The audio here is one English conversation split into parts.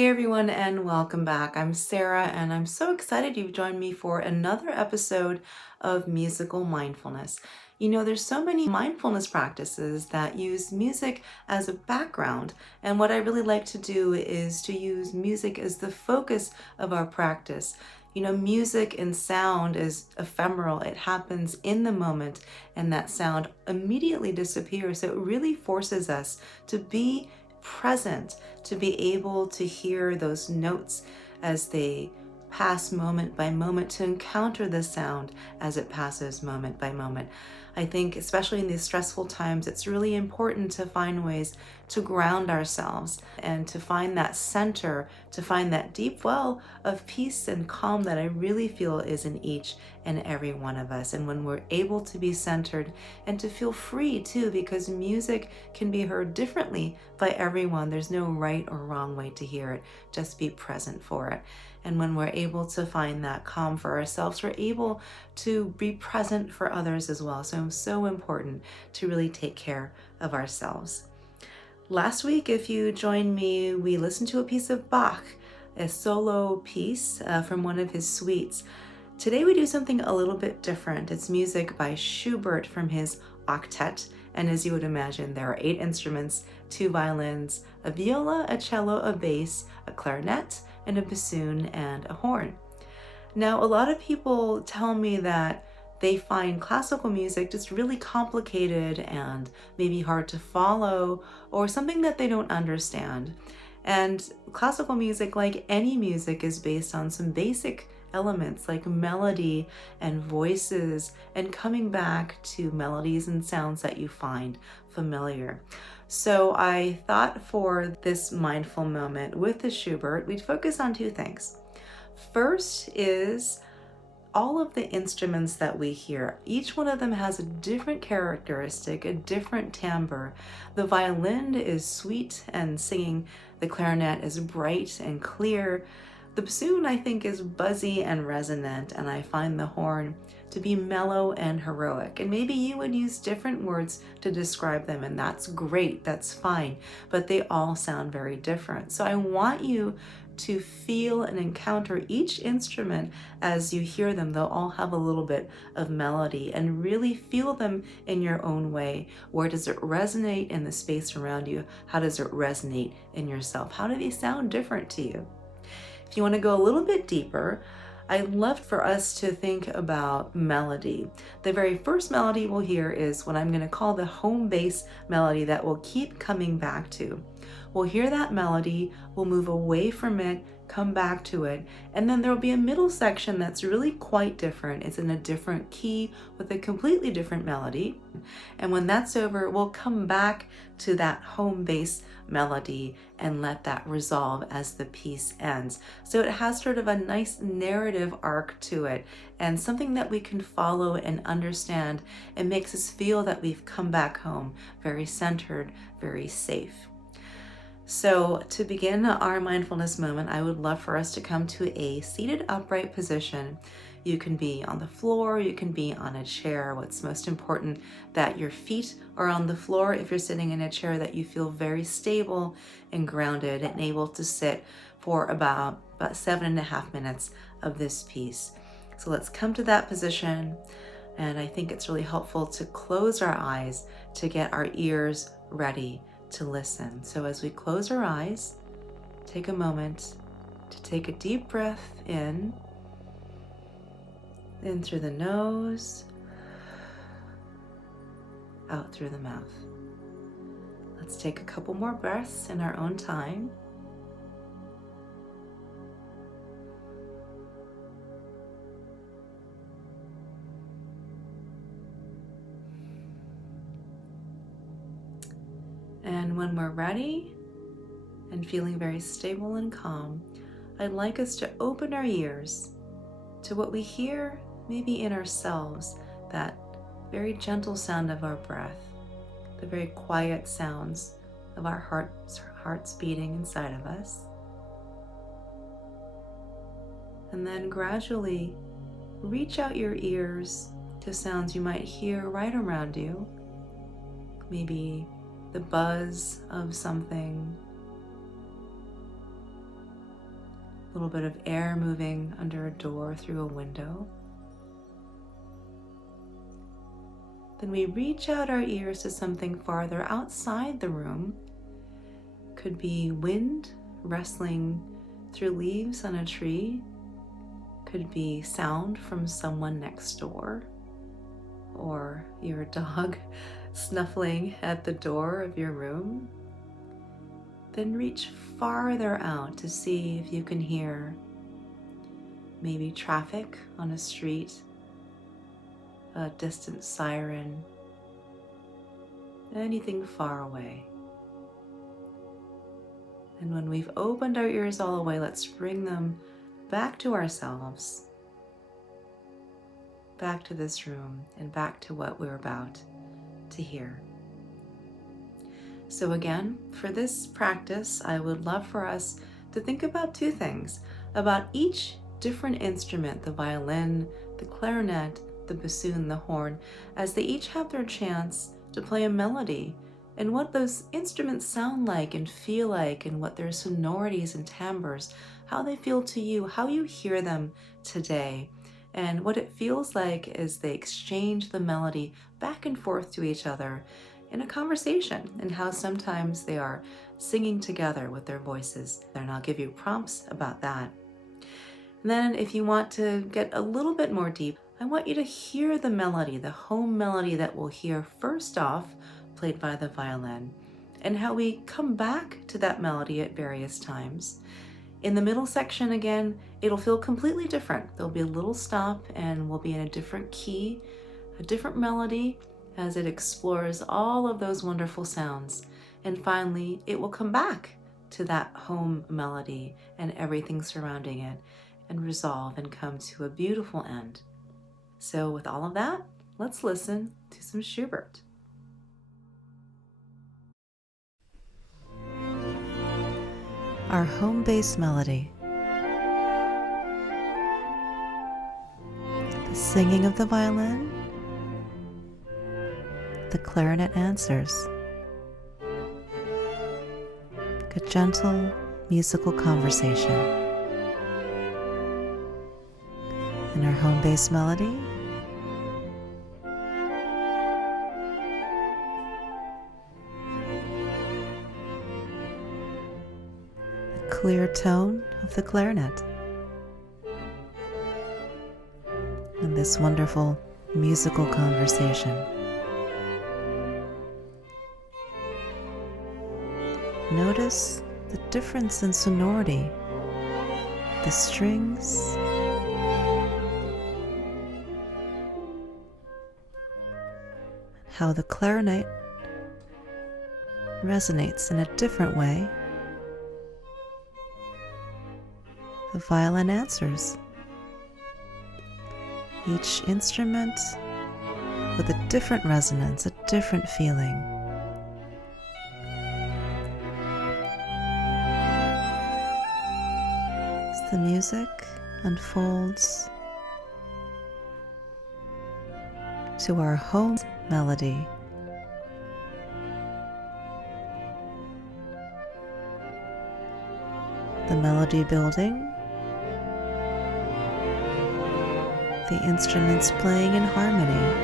Hey everyone, and welcome back. I'm Sarah, and I'm so excited you've joined me for another episode of Musical Mindfulness. There's so many mindfulness practices that use music as a background, and what I really like to do is to use music as the focus of our practice. Music and sound is ephemeral. It happens in the moment, and that sound immediately disappears. So it really forces us to be present, to be able to hear those notes as they pass moment by moment, to encounter the sound as it passes moment by moment. I think, especially in these stressful times, it's really important to find ways to ground ourselves and to find that center, to find that deep well of peace and calm that I really feel is in each and every one of us. And when we're able to be centered and to feel free too, because music can be heard differently by everyone. There's no right or wrong way to hear it. Just be present for it. And when we're able to find that calm for ourselves, we're able to be present for others as well. So it's so important to really take care of ourselves. Last week, if you joined me, we listened to a piece of Bach, a solo piece from one of his suites. Today we do something a little bit different. It's music by Schubert from his Octet. And as you would imagine, there are 8 instruments, 2 violins, a viola, a cello, a bass, a clarinet, and a bassoon and a horn. Now, a lot of people tell me that they find classical music just really complicated and maybe hard to follow, or something that they don't understand. And classical music, like any music, is based on some basic elements like melody and voices, and coming back to melodies and sounds that you find familiar. So I thought for this mindful moment with the Schubert, we'd focus on 2 things. First is all of the instruments that we hear. Each one of them has a different characteristic, a different timbre. The violin is sweet and singing. The clarinet is bright and clear. The bassoon, I think, is buzzy and resonant, and I find the horn to be mellow and heroic. And maybe you would use different words to describe them, and that's great, that's fine, but they all sound very different. So I want you to feel and encounter each instrument as you hear them. They'll all have a little bit of melody, and really feel them in your own way. Where does it resonate in the space around you? How does it resonate in yourself? How do they sound different to you? If you want to go a little bit deeper, I'd love for us to think about melody. The very first melody we'll hear is what I'm going to call the home base melody that we'll keep coming back to. We'll hear that melody, we'll move away from it, come back to it, and then there'll be a middle section that's really quite different. It's in a different key with a completely different melody. And when that's over, we'll come back to that home base melody and let that resolve as the piece ends. So it has sort of a nice narrative arc to it, and something that we can follow and understand. It makes us feel that we've come back home, very centered, very safe. So to begin our mindfulness moment, I would love for us to come to a seated upright position. You can be on the floor, you can be on a chair. What's most important, that your feet are on the floor. If you're sitting in a chair, that you feel very stable and grounded and able to sit for about 7.5 minutes of this piece. So let's come to that position. And I think it's really helpful to close our eyes to get our ears ready to listen. So as we close our eyes, take a moment to take a deep breath in through the nose, out through the mouth. Let's take a couple more breaths in our own time. And when we're ready and feeling very stable and calm, I'd like us to open our ears to what we hear maybe in ourselves, that very gentle sound of our breath, the very quiet sounds of our hearts beating inside of us. And then gradually reach out your ears to sounds you might hear right around you, maybe the buzz of something, a little bit of air moving under a door through a window. Then we reach out our ears to something farther outside the room. Could be wind rustling through leaves on a tree. Could be sound from someone next door, or your dog snuffling at the door of your room. Then reach farther out to see if you can hear maybe traffic on a street, a distant siren, anything far away. And when we've opened our ears all the way, let's bring them back to ourselves, back to this room, and back to what we're about to hear. So again, for this practice, I would love for us to think about two things, about each different instrument, the violin, the clarinet, the bassoon, the horn, as they each have their chance to play a melody, and what those instruments sound like and feel like, and what their sonorities and timbres, how they feel to you, how you hear them today, and what it feels like as they exchange the melody back and forth to each other in a conversation, and how sometimes they are singing together with their voices. And I'll give you prompts about that. And then if you want to get a little bit more deep, I want you to hear the melody, the home melody that we'll hear first off, played by the violin, and how we come back to that melody at various times. In the middle section, again, it'll feel completely different. There'll be a little stop and we'll be in a different key, a different melody, as it explores all of those wonderful sounds. And finally, it will come back to that home melody and everything surrounding it, and resolve and come to a beautiful end. So with all of that, let's listen to some Schubert. Our home bass melody. The singing of the violin. The clarinet answers. A gentle musical conversation. In our home bass melody, the clear tone of the clarinet, and this wonderful musical conversation. Notice the difference in sonority, the strings, how the clarinet resonates in a different way. The violin answers. Each instrument with a different resonance, a different feeling. As the music unfolds to our home melody, the melody building, the instruments playing in harmony.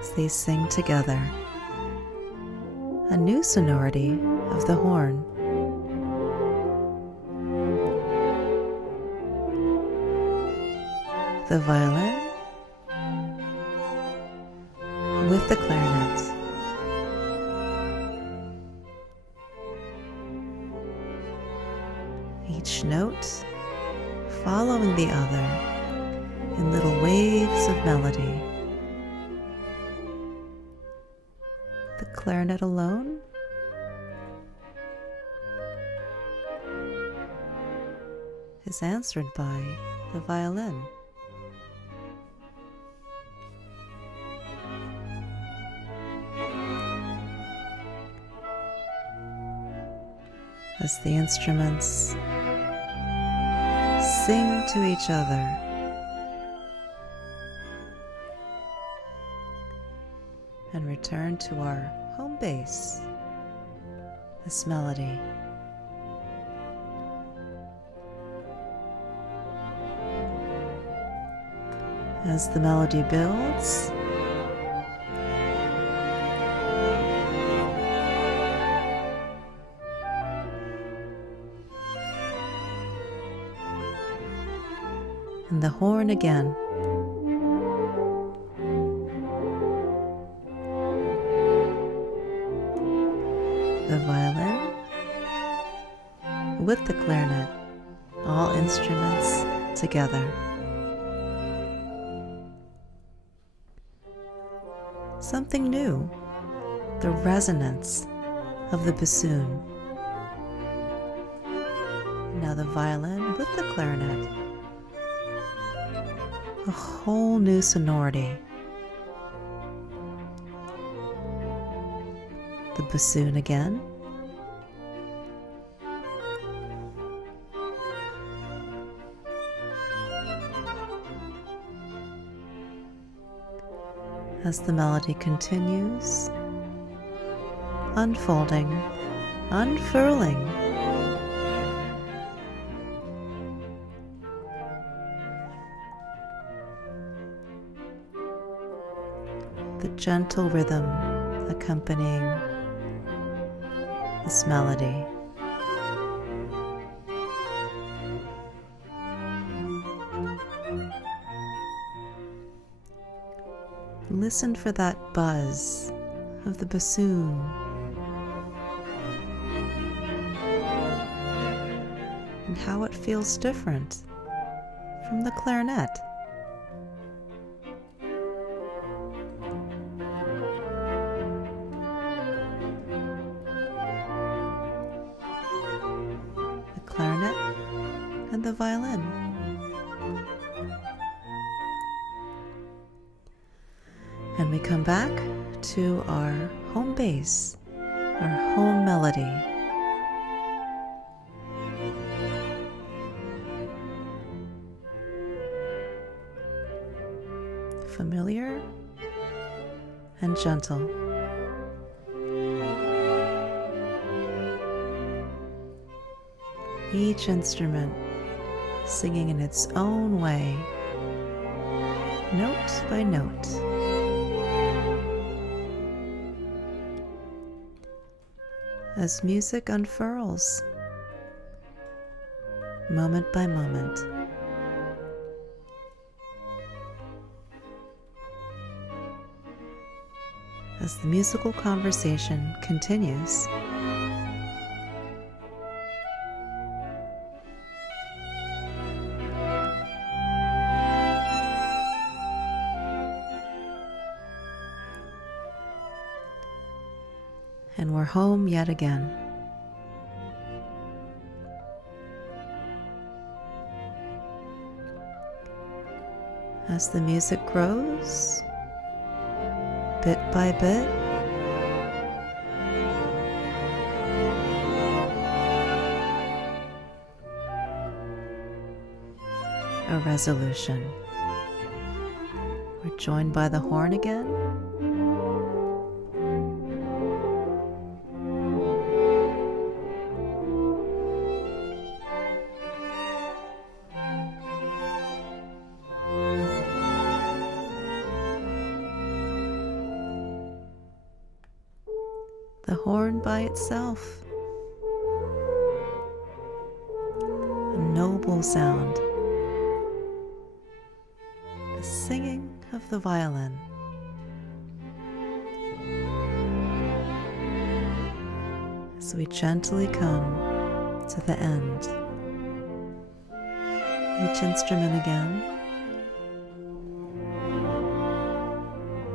As they sing together, a new sonority of the horn. The violin with the clarinet. Each note following the other in little waves of melody. The clarinet alone is answered by the violin. As the instruments sing to each other, and return to our home base this melody. As the melody builds, and the horn again. The violin with the clarinet, all instruments together. Something new, the resonance of the bassoon. Now the violin with the clarinet, a whole new sonority. The bassoon again. As the melody continues, unfolding, unfurling. The gentle rhythm accompanying this melody. Listen for that buzz of the bassoon. And how it feels different from the clarinet. The clarinet and the violin. And we come back to our home base, our home melody. Familiar and gentle. Each instrument singing in its own way, note by note. As music unfurls, moment by moment. As the musical conversation continues, and we're home yet again. As the music grows, bit by bit, a resolution. We're joined by the horn again. The horn by itself, a noble sound, the singing of the violin, as we gently come to the end. Each instrument again,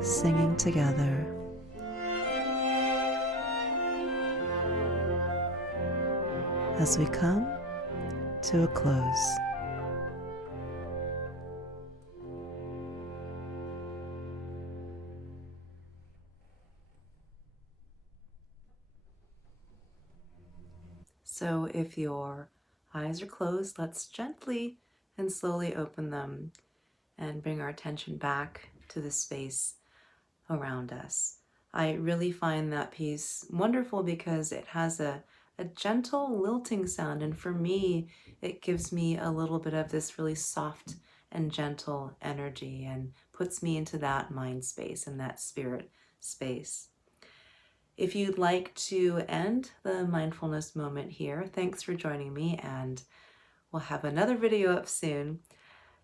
singing together. As we come to a close. So if your eyes are closed, let's gently and slowly open them and bring our attention back to the space around us. I really find that piece wonderful because it has a gentle lilting sound. And for me, it gives me a little bit of this really soft and gentle energy and puts me into that mind space and that spirit space. If you'd like to end the mindfulness moment here, thanks for joining me, and we'll have another video up soon.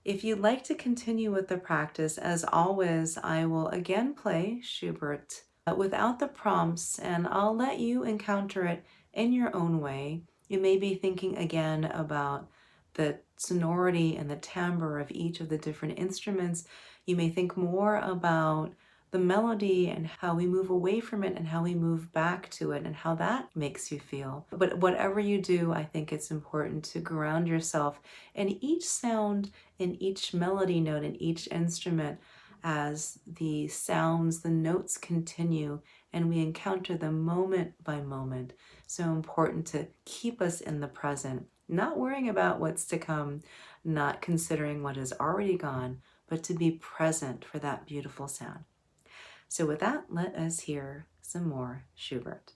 If you'd like to continue with the practice, as always, I will again play Schubert without the prompts, and I'll let you encounter it in your own way. You may be thinking again about the sonority and the timbre of each of the different instruments. You may think more about the melody and how we move away from it and how we move back to it and how that makes you feel. But whatever you do, I think it's important to ground yourself in each sound, in each melody note, in each instrument, as the sounds, the notes continue and we encounter them moment by moment. So important to keep us in the present, not worrying about what's to come, not considering what has already gone, but to be present for that beautiful sound. So with that, let us hear some more Schubert.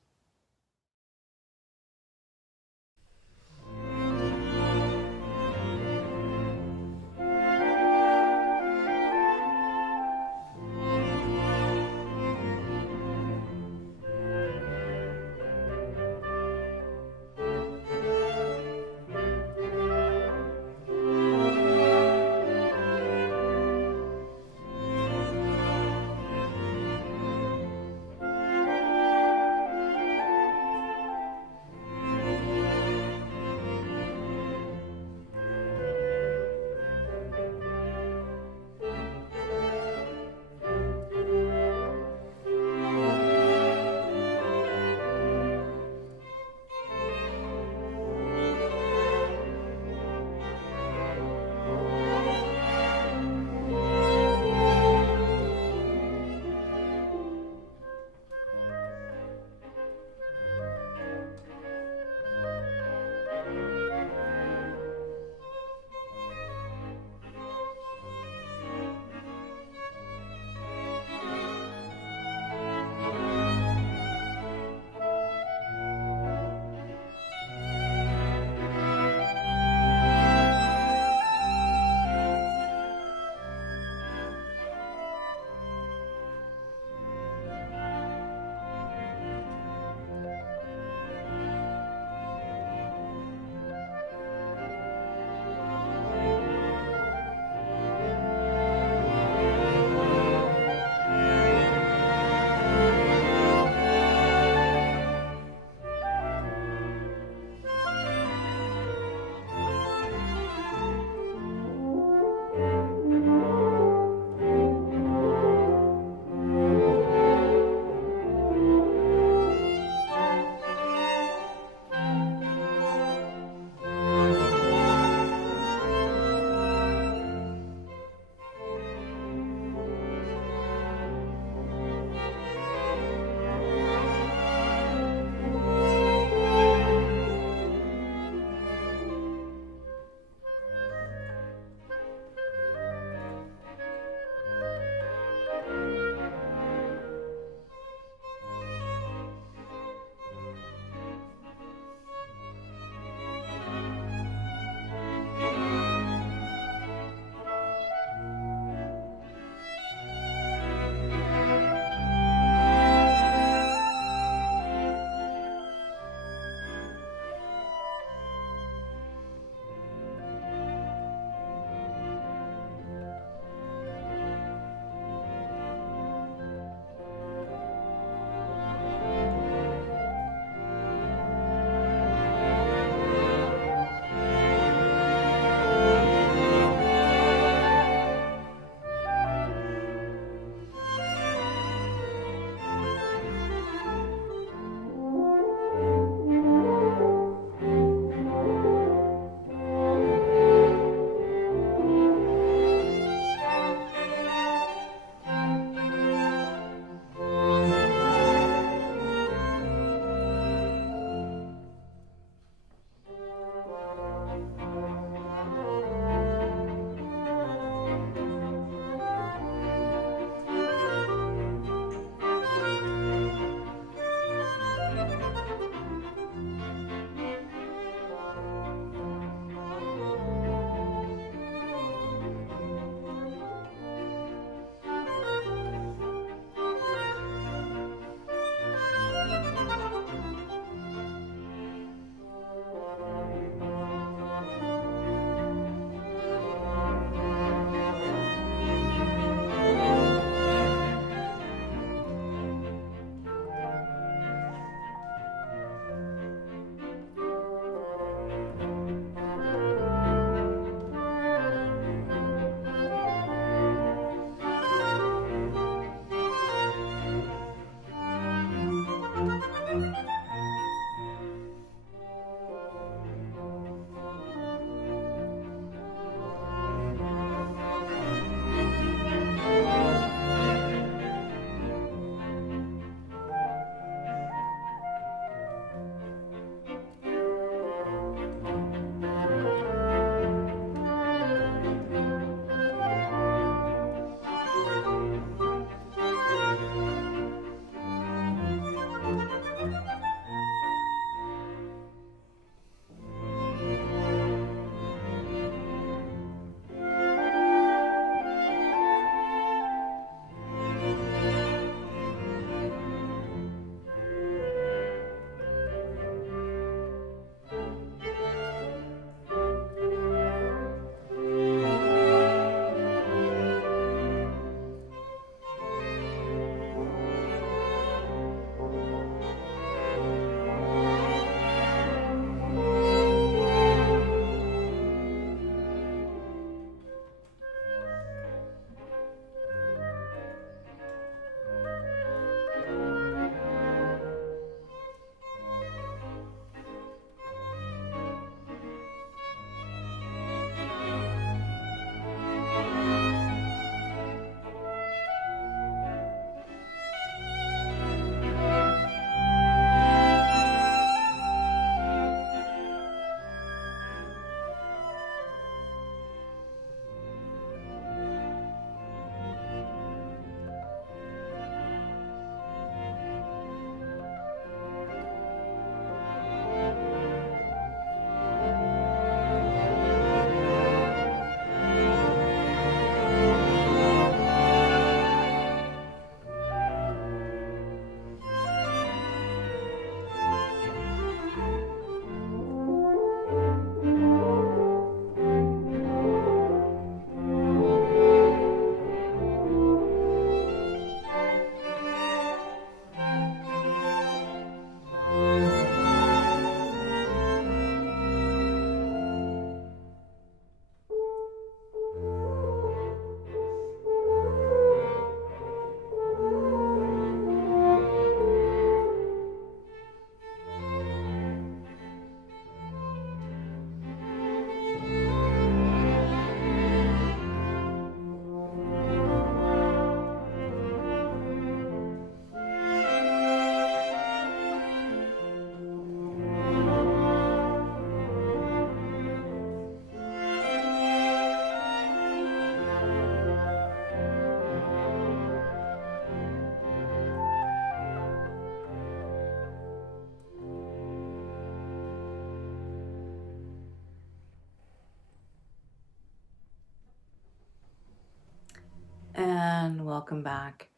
and welcome back.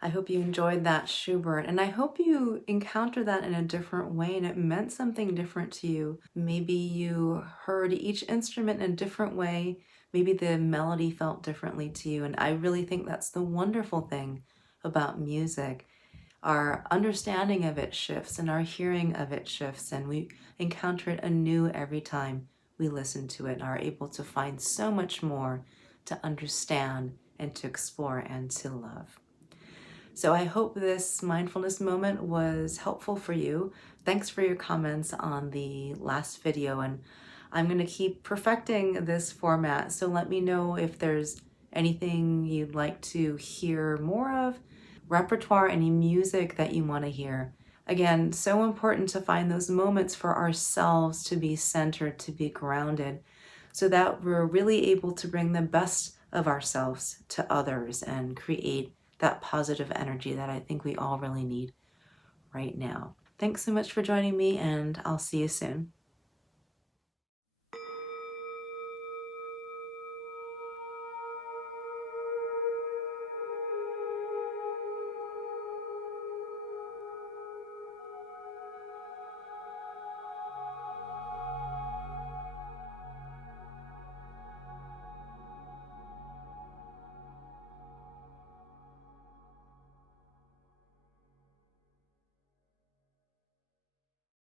I hope you enjoyed that Schubert, and I hope you encountered that in a different way and it meant something different to you. Maybe you heard each instrument in a different way. Maybe the melody felt differently to you, and I really think that's the wonderful thing about music. Our understanding of it shifts and our hearing of it shifts, and we encounter it anew every time we listen to it and are able to find so much more to understand and to explore and to love. So I hope this mindfulness moment was helpful for you. Thanks for your comments on the last video, and I'm going to keep perfecting this format. So let me know if there's anything you'd like to hear more of, repertoire, any music that you want to hear. Again, so important to find those moments for ourselves to be centered, to be grounded, so that we're really able to bring the best of ourselves to others and create that positive energy that I think we all really need right now. Thanks so much for joining me, and I'll see you soon.